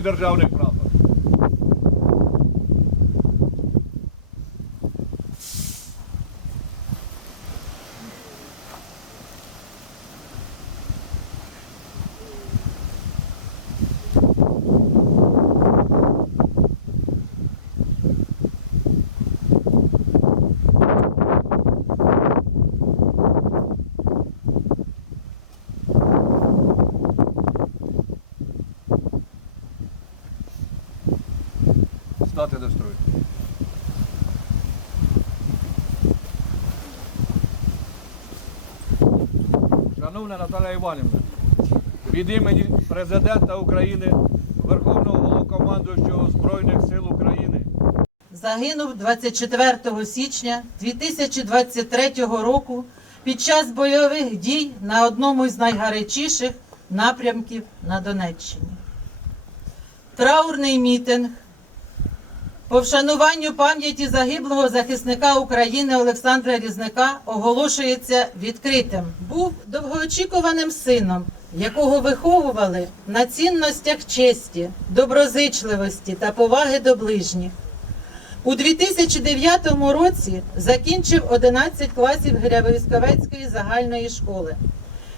горнути прапор. До. Шановна Наталя Іванівна, від імені президента України, Верховного Головнокомандуючого Збройних сил України. Загинув 24 січня 2023 року під час бойових дій на одному з найгарячіших напрямків на Донеччині. Траурний мітинг по вшануванню пам'яті загиблого захисника України Олександра Різника оголошується відкритим. Був довгоочікуваним сином, якого виховували на цінностях честі, доброзичливості та поваги до ближніх. У 2009 році закінчив 11 класів Грявиськовецької загальної школи.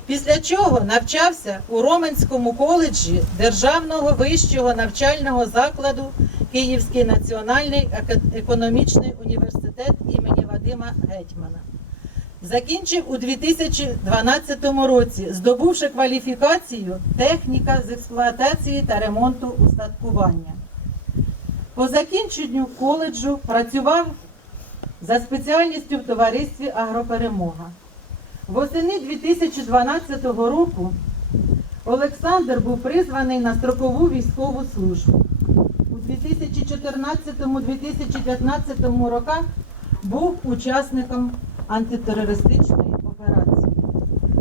Після чого навчався у Роменському коледжі Державного вищого навчального закладу Київський національний економічний університет імені Вадима Гетьмана. Закінчив у 2012 році, здобувши кваліфікацію техніка з експлуатації та ремонту устаткування. По закінченню коледжу працював за спеціальністю в товаристві Агроперемога. Восени 2012 року Олександр був призваний на строкову військову службу. У 2014-2015 роках був учасником антитерористичної операції.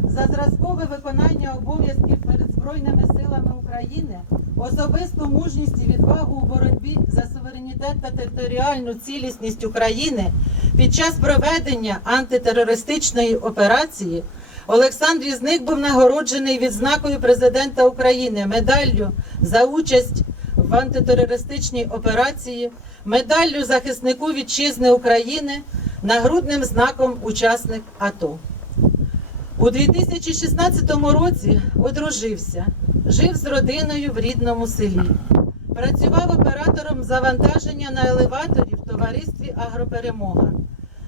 За зразкове виконання обов'язків перед Збройними силами України, особисту мужність і відвагу у боротьбі за суверенітет та територіальну цілісність України під час проведення антитерористичної операції Олександр Різник був нагороджений відзнакою президента України медаллю за участь в антитерористичній операції, медаллю захиснику вітчизни України, нагрудним знаком учасник АТО. У 2016 році одружився, жив з родиною в рідному селі. Працював оператором завантаження на елеваторі в товаристві Агроперемога.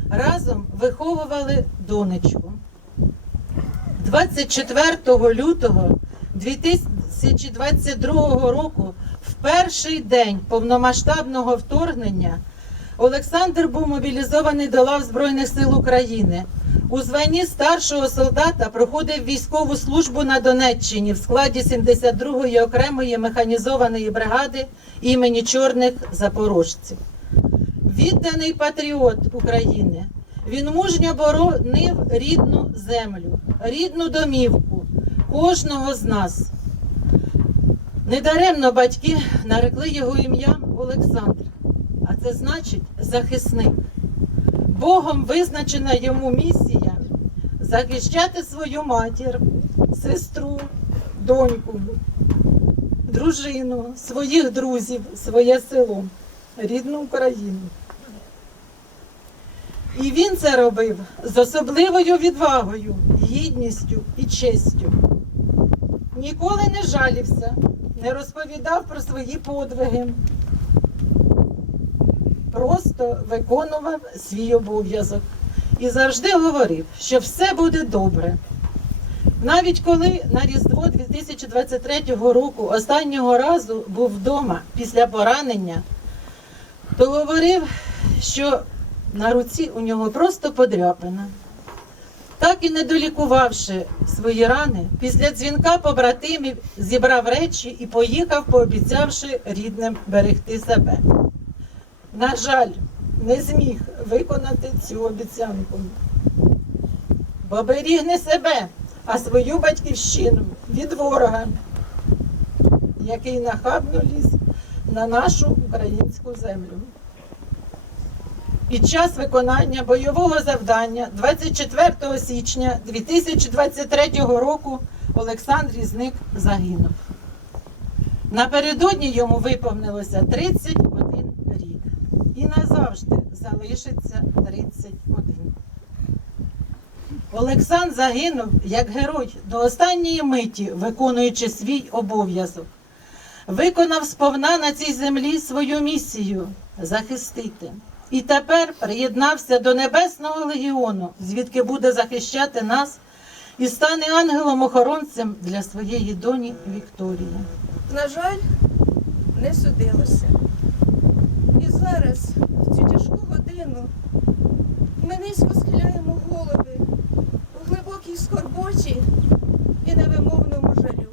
Разом виховували донечку. 24 лютого 2022 року, перший день повномасштабного вторгнення, Олександр був мобілізований до лав Збройних сил України. У званні старшого солдата проходив військову службу на Донеччині в складі 72-ї окремої механізованої бригади імені Чорних Запорожців. Відданий патріот України. Він мужньо боронив рідну землю, рідну домівку кожного з нас. Недаремно батьки нарекли його ім'ям Олександр, а це значить захисник. Богом визначена йому місія захищати свою матір, сестру, доньку, дружину, своїх друзів, своє село, рідну Україну. І він це робив з особливою відвагою, гідністю і честю. Ніколи не жалівся, не розповідав про свої подвиги. Просто виконував свій обов'язок і завжди говорив, що все буде добре. Навіть коли на Різдво 2023 року останнього разу був вдома після поранення, то говорив, що на руці у нього просто подряпина. Так і не долікувавши свої рани, після дзвінка побратимів зібрав речі і поїхав, пообіцявши рідним берегти себе. На жаль, не зміг виконати цю обіцянку. Бо беріг не себе, а свою батьківщину від ворога, який нахабно ліз на нашу українську землю. Під час виконання бойового завдання 24 січня 2023 року Олександр Різник загинув. Напередодні йому виповнилося 31 рік. І назавжди залишиться 31. Олександр загинув як герой до останньої миті, виконуючи свій обов'язок. Виконав сповна на цій землі свою місію захистити. І тепер приєднався до Небесного легіону, звідки буде захищати нас і стане ангелом-охоронцем для своєї доні Вікторії. на жаль, не судилося. І зараз, в цю тяжку годину, ми низько схиляємо голови в глибокій скорботі і невимовному жалю.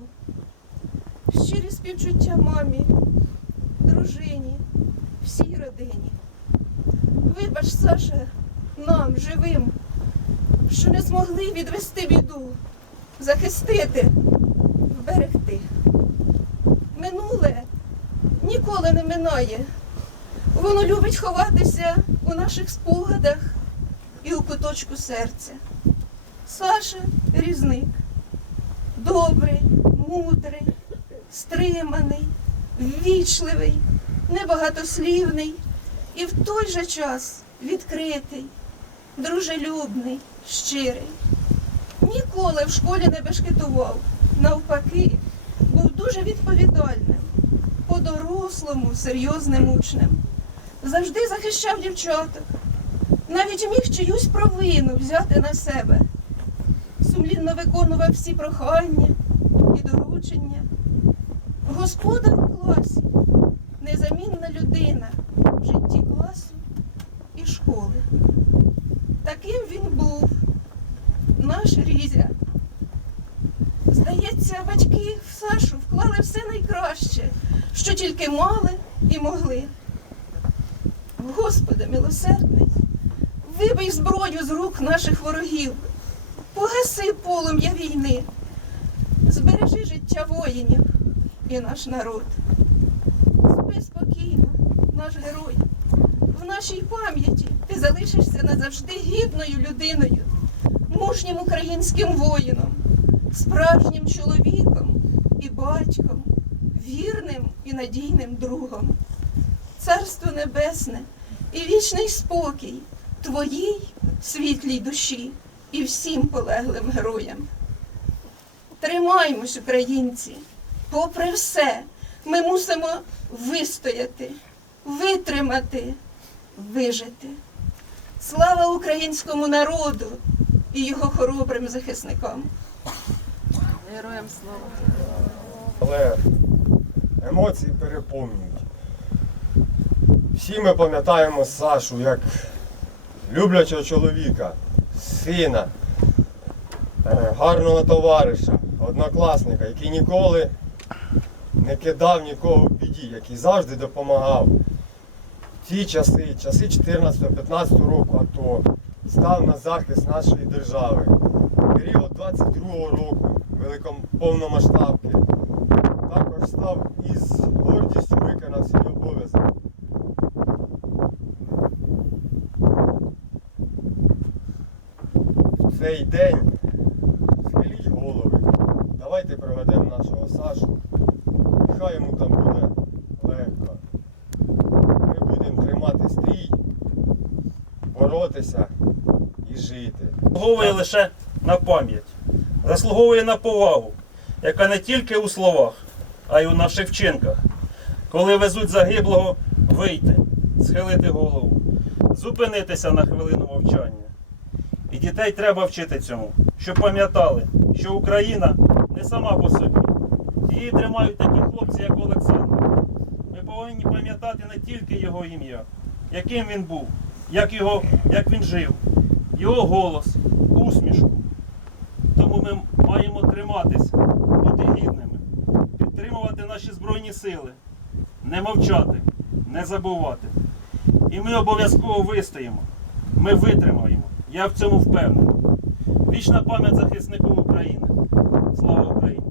Щирі співчуття мамі, дружині, всій родині. Вибач, Саша, нам, живим, що не змогли відвести біду, захистити, вберегти. Минуле ніколи не минає. Воно любить ховатися у наших спогадах і у куточку серця. Саша різник. Добрий, мудрий, стриманий, ввічливий, небагатослівний і в той же час відкритий, дружелюбний, щирий. Ніколи в школі не бешкетував, навпаки, був дуже відповідальним, по-дорослому, серйозним учнем. Завжди захищав дівчаток, навіть міг чиюсь провину взяти на себе. Сумлінно виконував всі прохання і доручення. Господар у класі, незамінна людина в житті класу і школи. Таким він був, наш Різя. Здається, батьки в Сашу вклали все найкраще, що тільки мали і могли. Господи милосердний, вибий зброю з рук наших ворогів, погаси полум'я війни, збережи життя воїнів і наш народ. Наш герой. В нашій пам'яті ти залишишся назавжди гідною людиною, мужнім українським воїном справжнім чоловіком і батьком, вірним і надійним другом. Царство небесне і вічний спокій твоїй світлій душі і всім полеглим героям. Тримаймось, українці, попри все, ми мусимо вистояти, витримати, вижити. Слава українському народу і його хоробрим захисникам! Героям слава. але емоції переповнюють. Всі ми пам'ятаємо Сашу як люблячого чоловіка, сина, е, гарного товариша, однокласника, який ніколи не кидав нікого в біді, який завжди допомагав. Ті часи, часи 14-15 року АТО, став на захист нашої держави. Період 22-го року, великоповномасштабки, також став із гордістю виконав свій обов'язок. В цей день схиліть голови. Давайте проведемо нашого Сашу. Хай йому там буде заслуговує лише на пам'ять, заслуговує на повагу, яка не тільки у словах, а й у наших вчинках. Коли везуть загиблого, вийти, схилити голову, зупинитися на хвилину мовчання. І дітей треба вчити цьому, щоб пам'ятали, що Україна не сама по собі. Її тримають такі хлопці, як Олександр. Ми повинні пам'ятати не тільки його ім'я, яким він був, як, його, як він жив, його голос, усмішку. Тому ми маємо триматись, бути гідними, підтримувати наші Збройні сили, не мовчати, не забувати. І ми обов'язково вистоїмо, ми витримаємо. Я в цьому впевнений. Вічна пам'ять захиснику України. Слава Україні!